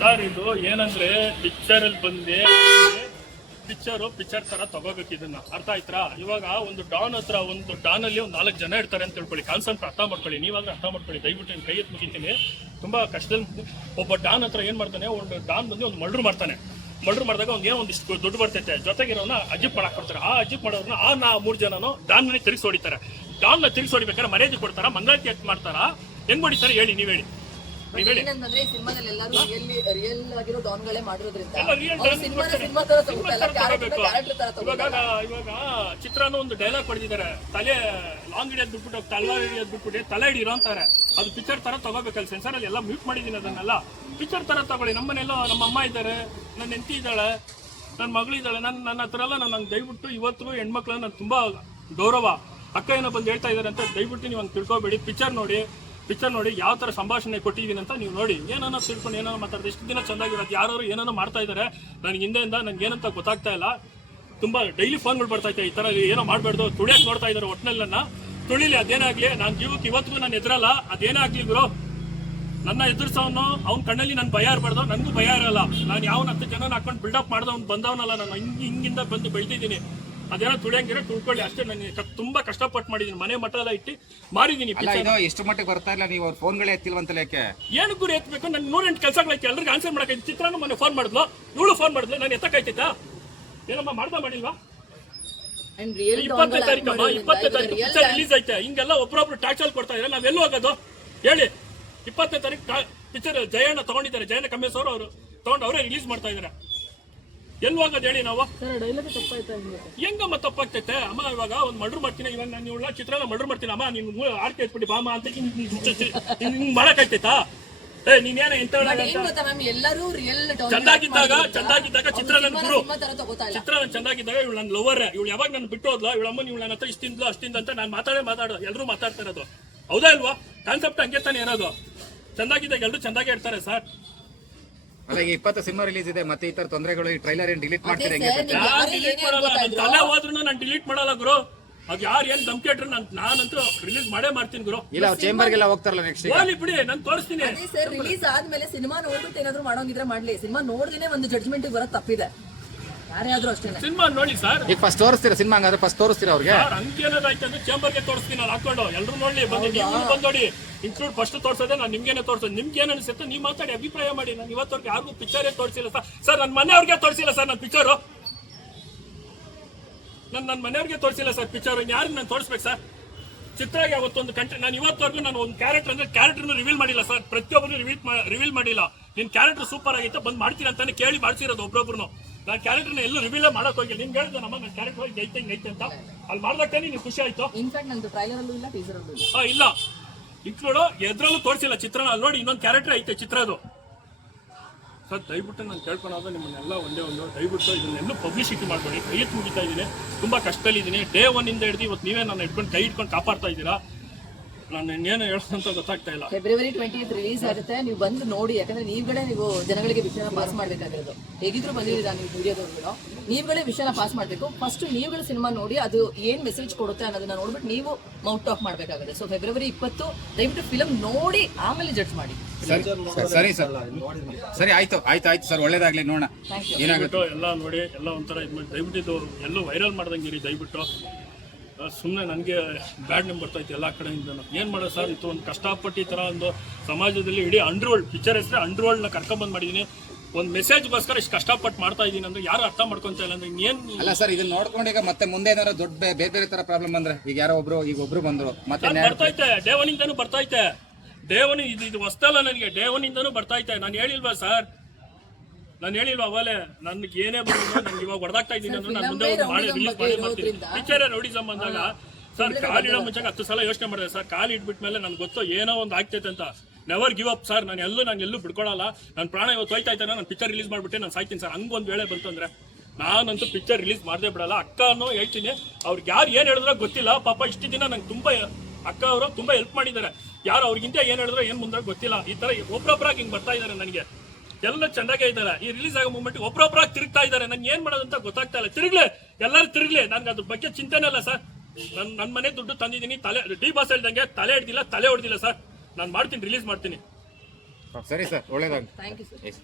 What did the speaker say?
Sir ಇದು ಏನಂದ್ರೆ picture ಅಲ್ಲಿ ಬಂದೆ ಪಿಕ್ಚರ್ ತರ ತಗೋಬೇಕು ಇದನ್ನ ಅರ್ಥ ಆಯ್ತಾ. ಇವಾಗ ಒಂದು ಡಾನ್ ಹತ್ರ ಒಂದು ಡಾನ್ ಅಲ್ಲಿ ಒಂದು 4 ಜನ ಇರ್ತಾರೆ ಅಂತ ತಿಳ್ಕೊಳ್ಳಿ, ಕಾನ್ಸೆಪ್ಟ್ ಅರ್ಥ ಮಾಡ್ಕೊಳ್ಳಿ. ನೀವಾದ್ರೆ ಅರ್ಥ ಮಾಡ್ಕೊಳ್ಳಿ, ದಯವಿಟ್ಟು ಕೈ ಎತ್ತು ಮುಗಿತೀನಿ. ತುಂಬಾ ಕಷ್ಟದಲ್ಲಿ ಒಬ್ಬ ಡಾನ್ ಹತ್ರ ಏನ್ ಮಾಡ್ತಾನೆ, ಒಂದು ಡಾನ್ ಬಂದು ಒಂದು ಮರ್ಡರ್ ಮಾಡ್ತಾನೆ. ಮರ್ಡರ್ ಮಾಡಿದಾಗ ಅವ್ನಿಗೆ ಒಂದಿಷ್ಟು ದುಡ್ಡು ಬರ್ತೈತೆ, ಜೊತೆಗಿರೋನ ಅಜಿಪ್ ಮಾಡಕ್ ಕೊಡ್ತಾರೆ. ಆ ಅಜಿಪ್ ಮಾಡೋರ್ನ ಆ 3 ಜನನು ಡಾನ್ ತಿರುಗಿಸಿ ಹೊಡಿತಾರೆ. ಡಾನ್ ನ ತಿರುಗಿಸಿ ಹೊಡಿಬೇಕಾದ್ರೆ ಮರ್ಯಾದೆ ಕೊಡ್ತಾರ, ಮಂಗಳಾರತಿ ಎತ್ ಮಾಡ್ತಾರ, ಹೆಂಗ್ ಹೊಡಿತಾರೆ ಹೇಳಿ, ನೀವ್ ಹೇಳಿ. ಏನಂತಂದ್ರೆ ಸಿನಿಮಾದಲ್ಲಿ ಎಲ್ಲರೂ ರಿಯಲ್ ಆಗಿರೋ ಡಾನ್ಗಳೇ ಮಾಡಿರೋದ್ರಿಂದ ಇವಾಗ ಚಿತ್ರನ ಒಂದು ಡೈಲಾಗ್ ಪಡೆದಿದ್ದಾರೆ, ತಲೆ ಲಾಂಗ್ ಹಿಡಿಯೋದ್ ಬಿಟ್ಬಿಟ್ಟು ತಲೆ ಹಿಡಿರೋ ಅಂತಾರೆ. ಅದು ಪಿಕ್ಚರ್ ತರ ತಗೋಬೇಕಲ್ಲ. ಸೆನ್ಸರ್ ಅಲ್ಲಿ ಎಲ್ಲ ಮ್ಯೂಟ್ ಮಾಡಿದೀನಿ, ಅದನ್ನೆಲ್ಲ ಪಿಕ್ಚರ್ ತರ ತಗೊಳ್ಳಿ. ನಮ್ಮನೆಲ್ಲ ನಮ್ಮ ಅಮ್ಮ ಇದ್ದಾರೆ, ನನ್ನ ಹೆಂಡತಿ ಇದ್ದಾಳೆ, ನನ್ನ ಮಗಳಿದ್ದಾಳೆ. ನನ್ನ ಹತ್ರ ಎಲ್ಲ ನಾನು ದಯವಿಟ್ಟು ಇವತ್ತು ಹೆಣ್ಮಕ್ಳನ್ನ ನಾನು ತುಂಬಾ ಗೌರವ. ಅಕ್ಕ ಏನೋ ಬಂದು ಹೇಳ್ತಾ ಇದಾರೆ ಅಂತ ದಯವಿಟ್ಟು ನೀವು ಹಂಗೆ ತಿಳ್ಕೊಬೇಡಿ. ಪಿಕ್ಚರ್ ನೋಡಿ ಯಾವ ತರ ಸಂಭಾಷಣೆ ಕೊಟ್ಟಿದ್ದೀನಿ ಅಂತ ನೀವು ನೋಡಿ. ಏನೋ ತಿಳ್ಕೊಂಡು ಏನೋ ಮಾತಾಡ್ತಾರೆ. ಇಷ್ಟು ದಿನ ಚೆನ್ನಾಗಿರೋದು, ಯಾರು ಏನೇನೋ ಮಾಡ್ತಾ ಇದ್ದಾರೆ. ನನಗೆ ಹಿಂದೆಯಿಂದ ನನ್ಗೆ ಏನಂತ ಗೊತ್ತಾಗ್ತಾ ಇಲ್ಲ. ತುಂಬಾ ಡೈಲಿ ಫೋನ್ಗಳು ಬರ್ತಾ ಇತ್ತು, ಈ ತರ ಏನೋ ಮಾಡಬಾರ್ದು, ತುಳಿಯಕ್ಕೆ ನೋಡ್ತಾ ಇದ್ದಾರೆ. ಒಟ್ಟಿನಲ್ಲಿ ನನ್ನ ತುಳಿಲಿ, ಅದೇನಾಗ್ಲಿ. ನಾನು ಜೀವಕ್ಕೆ ಇವತ್ತಿಗೂ ನಾನು ಎದುರಲ್ಲ. ಅದೇನಾಗ್ಲಿ ಗುರು, ನನ್ನ ಎದುರಿಸೋನು ಅವ್ನ ಕಣ್ಣಲ್ಲಿ ನನ್ ಭಯ ಇರಬಾರ್ದು, ನನಗೂ ಭಯ ಇರಲ್ಲ. ನಾನು ಯಾವ 10 ಜನ ಹಾಕೊಂಡು ಬಿಲ್ಡಪ್ ಮಾಡ್ದವ್ನು ಬಂದವನಲ್ಲ. ನಾನು ಹಿಂಗಿಂದ ಬಂದು ಬೆಳೆದಿದ್ದೀನಿ. ಅದೇನೋ ತುಳಿಯಂಗಿರೋ ತುಳ್ಕೊಳ್ಳಿ ಅಷ್ಟೇ. ನನಗೆ ತುಂಬಾ ಕಷ್ಟಪಟ್ಟು ಮಾಡಿದೀನಿ, ಮನೆ ಮಠ ಎಲ್ಲ ಇಟ್ಟು ಮಾಡಿದೀನಿ. ಎಷ್ಟು ಮಟ್ಟಿಗೆ ಬರ್ತಾ ಇಲ್ಲ, ನೀವು ಫೋನ್ಗಳೇ ಎತ್ತಿಲ್ವಂತಲ್ಲ, ಯಾಕೆ? ಏನು ಗುರಿ ಎತ್ತಬೇಕು? ನನ್ 108 ಕೆಲಸಗಳೈತೆ, ಎಲ್ರಿಗೂ ಆನ್ಸರ್ ಮಾಡಕ್ಕೆ. ಚಿತ್ರನೂ ಮೊನ್ನೆ ಫೋನ್ ಮಾಡಿದ್ಲು, ಇವಳು ಫೋನ್ ಮಾಡಿದ್ಲು, ನಾನು ಎತ್ತಕ್ಕಾಯ್ತೈತಾ? ಏನಮ್ಮ ಮಾಡಿಲ್ವಾ? 20ನೇ ತಾರೀಕಮ್ಮ, 20ನೇ ತಾರೀಕು ಪಿಕ್ಚರ್ ರಿಲೀಸ್ ಐತೆ. ಹಿಂಗೆಲ್ಲ ಒಬ್ರೊಬ್ರು ಟ್ಯಾಕ್ಸಲ್ಲಿ ಕೊಡ್ತಾ ಇದ್ದಾರೆ, ನಾವೆಲ್ಲೂ ಹೋಗೋದು ಹೇಳಿ? 20ನೇ ತಾರೀಕು ಪಿಕ್ಚರ್ ಜಯಣ್ಣ ತಗೊಂಡಿದ್ದಾರೆ, ಜಯಣ್ಣ ಕಮ್ಮೇಶ್ವರ್ ಅವರು ತಗೊಂಡು ಅವರೇ ರಿಲೀಸ್ ಮಾಡ್ತಾ ಇದಾರೆ. ಎಲ್ಲಿ ಹೋಗೋದು ಹೇಳಿ ನಾವು? ಹೆಂಗಮ್ಮ ತಪ್ಪಾಗ್ತೈತೆ ಅಮ್ಮ? ಇವಾಗ ಒಂದು ಮರ್ಡರ್ ಮಾಡ್ತೀನಿ, ಇವಾಗ ನಾನು ಇವಳ ಚಿತ್ರನ ಮರ್ಡರ್ ಮಾಡ್ತೀನಿ ಅಮ್ಮ, ನೀನು ಆರ್ತಿ ಎತ್ಬಿಟ್ಟು ಬಾಮ ಅಂತ ಹಿಂಗ್ ಮಾಡಕ್ಕಾಯ್ತೈತಾ? ನೀನೇನ ಎಂತ ಚಂದಾಗಿದ್ದಾಗ ಚಿತ್ರ ನನ್ ಗುರು, ಚಿತ್ರ ನನ್ ಚಂದಾಗಿದ್ದಾಗ ಇವಳು ನನ್ನ ಲವರ್. ಇವಳು ಯಾವಾಗ ನಾನು ಬಿಟ್ಟು ಹೋದ್ಲ, ಇವಳ ಅಮ್ಮ ಇವಳು ನನ್ನ ಹತ್ರ ಇಷ್ಟಿಂದ ಅಷ್ಟಿಂದ ಅಂತ ನಾನು ಮಾತಾಡೋದು, ಎಲ್ಲರೂ ಮಾತಾಡ್ತಾ ಇರೋದು. ಹೌದಾ ಇಲ್ವಾ? ಕಾನ್ಸೆಪ್ಟ್ ಹಂಗೆ ತಾನೇ ಇರೋದು. ಚಂದಾಗಿದ್ದಾಗ ಎಲ್ಲರೂ ಚಂದಾಗೆ ಇರ್ತಾರೆ ಸರ್. ಅಲ್ಲ, ಈಗ 20 ಸಿನಿಮಾ ರಿಲೀಸ್ ಇದೆ, ಮತ್ತೆ ಈ ತರ ತೊಂದರೆಗಳು, ಈ ಟ್ರೈಲರ್ ಏನ್ ಡಿಲೀಟ್ ಮಾಡ್ತೀರಾ? ಡಿಲೀಟ್ ಮಾಡಲ್ಲ, ತಲೆ ಹೋದ್ರೂ ನಾನು ಡಿಲೀಟ್ ಮಾಡಲ್ಲ ಗುರು. ಅದು ಯಾರು ಏನ್ ಧಮ್ಕೇಟ್ರು ನಾನಂತೂ ರಿಲೀಸ್ ಮಾಡೇ ಮಾಡ್ತೀನಿ ಗುರು. ಇಲ್ಲ, ಚೇಂಬರ್ಗೆಲ್ಲ ಹೋಗ್ತಾರಲ್ಲ ನೆಕ್ಸ್ಟ್ ಹೋಗ್ಲಿ ಬಿಡಿ, ನಾನು ತೋರಿಸ್ತೀನಿ. ರಿಲೀಸ್ ಆದ್ಮೇಲೆ ಸಿನಿಮಾ ನೋಡ್ಬಿಟ್ಟು ಏನಾದ್ರು ಮಾಡೋಂಗಿದ್ರೆ ಮಾಡ್ಲಿ. ಸಿನಿಮಾ ನೋಡ್ದೇನೆ ಒಂದು ಜಡ್ಜ್ಮೆಂಟ್ ಬರೋದು ತಪ್ಪಿದೆ, ಯಾರೇ ಆದ್ರೂ ಅಷ್ಟೇ. ಸಿನಿಮಾ ನೋಡಿ ಸರ್, ಈಗ ಫಸ್ಟ್ ತೋರಿಸ್ತೀರಾ ಸಿನಿಮಾ? ಹಂಗಾದ್ರೆ ಫಸ್ಟ್ ತೋರಿಸ್ತೀರಾ ಅವ್ರಿಗೆ? ಹಂಗೇನಾಯ್ತು ಅಂದ್ರೆ ಚೇಂಬರ್ಗೆ ತೋರಿಸ್ತೀನಿ ನಾನು ಹಾಕೊಂಡು. ಎಲ್ಲರೂ ನೋಡ್ಲಿ, ಬಂದು ನೀವು ಬಂದೋಡಿ. ಇನ್ಕ್ಲೂಡ್ ಫಸ್ಟ್ ತೋರ್ಸೋದೆ ನಾನು ನಿಮ್ಗೇನೆ ತೋರ್ಸೋದು. ನಿಮ್ಗೆ ಏನ್ ಅನ್ಸುತ್ತೆ ನೀವು ಮಾತಾಡಿ, ಅಭಿಪ್ರಾಯ ಮಾಡಿ. ನಾನು ಇವತ್ತವರೆಗೆ ಯಾರಿಗೂ ಪಿಕ್ಚರೇ ತೋರಿಸಿಲ್ಲ ಸರ್. ನನ್ನ ಮನೆಯವ್ರಿಗೆ ತೋರಿಸಿಲ್ಲ ಸರ್ ನಾನು ಪಿಕ್ಚರು. ನನ್ನ ಮನೆಯವ್ರಿಗೆ ತೋರಿಸಿಲ್ಲ ಸರ್ ಪಿಕ್ಚರ್. ಯಾರು ನಾನು ತೋರಿಸ್ಬೇಕು ಸರ್? ಚಿತ್ರಾಗೆ ಅವತ್ತೊಂದು ನಾನು ಇವತ್ತವರೆಗೂ ನಾನು ಒಂದು ಕ್ಯಾರೆಕ್ಟರ್ನ ರಿವೀಲ್ ಮಾಡಿಲ್ಲ ಸರ್. ಪ್ರತಿಯೊಬ್ಬರು ರಿವೀಲ್ ಮಾಡಿಲ್ಲ. ನಿನ್ ಕ್ಯಾರೆಕ್ಟರ್ ಸೂಪರ್ ಆಗಿತ್ತು, ಬಂದು ಮಾಡ್ತೀನಿ ಅಂತಾನೆ ಕೇಳಿ ಮಾಡ್ಸಿರೋದು ಒಬ್ಬೊಬ್ರು. ನಾನು ಕ್ಯಾರೆಕ್ಟರ್ನ ಎಲ್ಲೂ ರಿವೀಲೇ ಮಾಡಕ್ ಹೋಗಿಲ್ಲ. ನಿಮ್ಗೆ ಹೇಳಿದೆ ನಮ್ಮ ನನ್ನ ಕ್ಯಾರೆಕ್ಟರ್ ಹೋಗಿ ಐತೆ ಅಂತ, ಅಲ್ಲಿ ಮಾಡ್ದಾಗ್ತಾನೆ ನೀವು ಖುಷಿ ಆಯ್ತು. ಇನ್ಫ್ಯಾಕ್ಟ್ ನಂದು ಟ್ರೈಲರ್ ಅಲ್ಲೂ ಇಲ್ಲ, ಟೀಸರ್ ಅಲ್ಲೂ ಇಲ್ಲ. ಇಲ್ಲ ಇನ್ಕ್ಲೂಡ್ ಎದ್ರಲ್ಲೂ ತೋರಿಸಿಲ್ಲ ಚಿತ್ರನ. ಅಲ್ಲಿ ನೋಡಿ, ಇನ್ನೊಂದು ಕ್ಯಾರೆಕ್ಟರ್ ಐತೆ ಚಿತ್ರದು ಸರ್. ದಯವಿಟ್ಟು ನಾನು ಕೇಳ್ಕೊಳೋದು ನಿಮ್ಮನ್ನೆಲ್ಲ ಒಂದೇ ದಯವಿಟ್ಟು ಇದನ್ನೆಲ್ಲೂ ಪಬ್ಲಿಸಿಟಿ ಮಾಡ್ಕೊಳ್ಳಿ. ಕೈ ಎತ್ತು ಮುಗಿತಾ ಇದ್ದೀನಿ, ತುಂಬಾ ಕಷ್ಟದಲ್ಲಿದ್ದೀನಿ. ಡೇ 1 ಇಂದ ಹಿಡಿದು ಇವತ್ತು ನೀವೇ ನಾನು ಕೈ ಇಟ್ಕೊಂಡು ಕಾಪಾಡ್ತಾ ಇದ್ದೀರಾ. ನಾನು ಇನ್ನೇನು ಹೇಳೋದಂತ ಗೊತ್ತಾಗ್ತಾ ಇಲ್ಲ. ಫೆಬ್ರವರಿ 20th ರಿಲೀಸ್ ಆಗುತ್ತೆ, ನೀವು ಬಂದು ನೋಡಿ. ಯಾಕಂದ್ರೆ ನೀವುಗಳೇ ನೀವು ಜನಗಳಿಗೆ ವಿಷಯನ ಪಾಸ್ ಮಾಡ್ಬೇಕಾಗಿರೋದು. ಹೇಗಿದ್ರು ಬಂದಿದ್ದೀರಾ ನೀವು ವಿಡಿಯೋದವ್ರು, ನೀವುಗಳೇ ವಿಷಯನ ಪಾಸ್ ಮಾಡಬೇಕು. ಫಸ್ಟ್ ನೀವುಗಳು ಸಿನಿಮಾ ನೋಡಿ, ಅದು ಏನ್ ಮೆಸೇಜ್ ಕೊಡುತ್ತೆ ಅನ್ನೋದನ್ನ ನೋಡ್ಬಿಟ್ಟು ನೀವು ಮೌತ್ ಟಾಕ್ ಮಾಡಬೇಕಾಗುತ್ತೆ. ಸೊ ಫೆಬ್ರವರಿ 20 ದಯವಿಟ್ಟು ಫಿಲಮ್ ನೋಡಿ ಆಮೇಲೆ ಜಡ್ಜ್ ಮಾಡಿ. ಸರಿ ಸರ್, ಸರಿ, ಆಯ್ತು ಸರ್, ಒಳ್ಳೇದಾಗ್ಲಿ. ನೋಡೋಣ ಏನಾಗುತ್ತೋ ಎಲ್ಲ ನೋಡಿ. ಎಲ್ಲ ಒಂಥರ ಇದು ಮಾಡಿ ದಯವಿಟ್ಟು ಎಲ್ಲೂ ವೈರಲ್ ಮಾಡ್ದಂಗಿರಿ ದಯವಿಟ್ಟು. ಸುಮ್ಮನೆ ನನಗೆ ಬ್ಯಾಡ್ ನೇಮ್ ಬರ್ತೈತೆ ಎಲ್ಲ ಕಡೆಯಿಂದ. ಏನು ಮಾಡೋದು ಸರ್? ಇದು ಒಂದು ಕಷ್ಟಪಟ್ಟು ಈ ಥರ ಒಂದು ಸಮಾಜದಲ್ಲಿ ಇಡೀ ಅಂಡರ್ವರ್ಲ್ಡ್ ಪಿಕ್ಚರ್ ಹೆಸರೇ ಅಂಡರ್ವರ್ಲ್ಡ್ನ ಕರ್ಕೊಂಡ್ಬಂದು ಮಾಡಿದ್ದೀನಿ. ಒಂದು ಮೆಸೇಜ್ಗೋಸ್ಕರ ಇಷ್ಟು ಕಷ್ಟಪಟ್ಟು ಮಾಡ್ತಾ ಇದ್ದೀನಿ ಅಂದ್ರೆ ಯಾರು ಅರ್ಥ ಮಾಡ್ಕೊಂತ ಇಲ್ಲ ಅಂದ್ರೆ ಏನು? ಅಲ್ಲ ಸರ್, ಇದನ್ನ ನೋಡ್ಕೊಂಡು ಈಗ ಮತ್ತೆ ಮುಂದೆ ಏನಾದ್ರು ದೊಡ್ಡ ಬೇರೆ ತರ ಪ್ರಾಬ್ಲಮ್ ಬಂದ್ರೆ, ಈಗ ಯಾರೋ ಒಬ್ರು ಬಂದ್ರು ಮತ್ತೆ ಬರ್ತೈತೆ. ಡೇ 1 ಇಂದನೂ ಬರ್ತೈತೆ. ಡೇ 1 ಇದು ಹೊಸ್ತಲ್ಲ ನನಗೆ. ಡೇ 1 ಇಂದನೂ ಬರ್ತೈತೆ. ನಾನು ಹೇಳಿಲ್ವಾ ಸರ್? ನಾನು ಹೇಳಿಲ್ವಾ ಅವಲೇ? ನನ್ಗೆ ಏನೇ ಬರೋದು ನನ್ಗೆ ಇವಾಗ ಹೊಡೆದಾಗ್ತಾ ಇದ್ದೀನಿ ಅಂದ್ರೆ ನಾನು ಮುಂದೆ ಮಾಡಿ ರಿಲೀಸ್ ಮಾಡಿ ಮಾಡ್ತೀನಿ. ಪಿಕ್ಚರೇ ರೌಡಿಸಮ್ ಬಂದಾಗ ಸರ್ ಕಾಲಿಡೋ ಮುಂಚೆ 10 ಸಲ ಯೋಚನೆ ಮಾಡಿದೆ ಸರ್. ಕಾಲು ಇಟ್ಬಿಟ್ಮೇಲೆ ನನ್ಗೆ ಗೊತ್ತು ಏನೋ ಒಂದು ಆಗ್ತೈತೆ ಅಂತ. Never give up sir. ನಾನು ಎಲ್ಲೂ ಬಿಡ್ಕೊಳಲ್ಲ. ನನ್ನ ಪ್ರಾಣ ಇವತ್ತು ಹೋಯ್ತಾ ಇದ್ದಾನೆ. ನಾನು ಪಿಕ್ಚರ್ ರಿಲೀಸ್ ಮಾಡ್ಬಿಟ್ಟೆ ನಾನು ಸಾಯ್ತೀನಿ ಸರ್. ಹಂಗೊಂದು ವೇಳೆ ಬಂತು ಅಂದ್ರೆ ನಾನಂತೂ ಪಿಕ್ಚರ್ ರಿಲೀಸ್ ಮಾಡದೇ ಬಿಡಲ್ಲ. ಅಕ್ಕನೂ ಹೇಳ್ತೀನಿ, ಅವ್ರಿಗೆ ಯಾರು ಏನು ಹೇಳಿದ್ರೋ ಗೊತ್ತಿಲ್ಲ. ಪಾಪ ಇಷ್ಟು ದಿನ ನಂಗೆ ತುಂಬಾ ಅಕ್ಕ ಅವರು ತುಂಬಾ ಹೆಲ್ಪ್ ಮಾಡಿದ್ದಾರೆ. ಯಾರು ಅವ್ರಿಗಿಂತ ಏನು ಹೇಳಿದ್ರೋ ಏನು ಮುಂದೆ ಗೊತ್ತಿಲ್ಲ. ಈ ತರ ಒಬ್ಬೊಬ್ಬರಾಗಿ ಹಿಂಗೆ ಬರ್ತಾ ಇದ್ದಾರೆ. ನನಗೆ ಎಲ್ಲ ಚಂದಾಗೆ ಇದ್ದಾರೆ. ಈ ರಿಲೀಸ್ ಆಗೋ ಮೂಮೆಂಟ್ ಒಬ್ಬೊಬ್ಬರಾಗಿ ತಿರುಗ್ತಾ ಇದ್ದಾರೆ. ನನ್ಗೆ ಏನ್ ಮಾಡೋದಂತ ಗೊತ್ತಾಗ್ತಾ ಇಲ್ಲ. ಎಲ್ಲರೂ ತಿರುಗ್ಲಿ, ನನ್ಗೆ ಅದ್ರ ಬಗ್ಗೆ ಚಿಂತೆನೇ ಇಲ್ಲ ಸರ್. ನನ್ನ ಮನೆ ದುಡ್ಡು ತಂದಿದ್ದೀನಿ. ಡಿ ಬಾಸ್ ಹೇಳ್ದಂಗೆ ತಲೆ ಹಿಡ್ದಿಲ್ಲ, ತಲೆ ಹೊಡೆದಿಲ್ಲ ಸರ್. ನಾನು ಮಾಡ್ತೀನಿ, ರಿಲೀಸ್ ಮಾಡ್ತೀನಿ. ಸರಿ ಸರ್, ಒಳ್ಳೇದಾಗ. Thank you sir. ಎಸ್